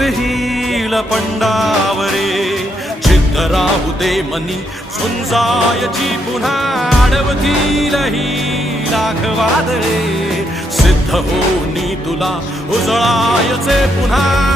Hill पंडावरे. चित्त राहू दे मनी झुंजायची पुन्हा अडवतील ही लाखवादळे सिद्ध होनी तुला उजळायचे पुन्हा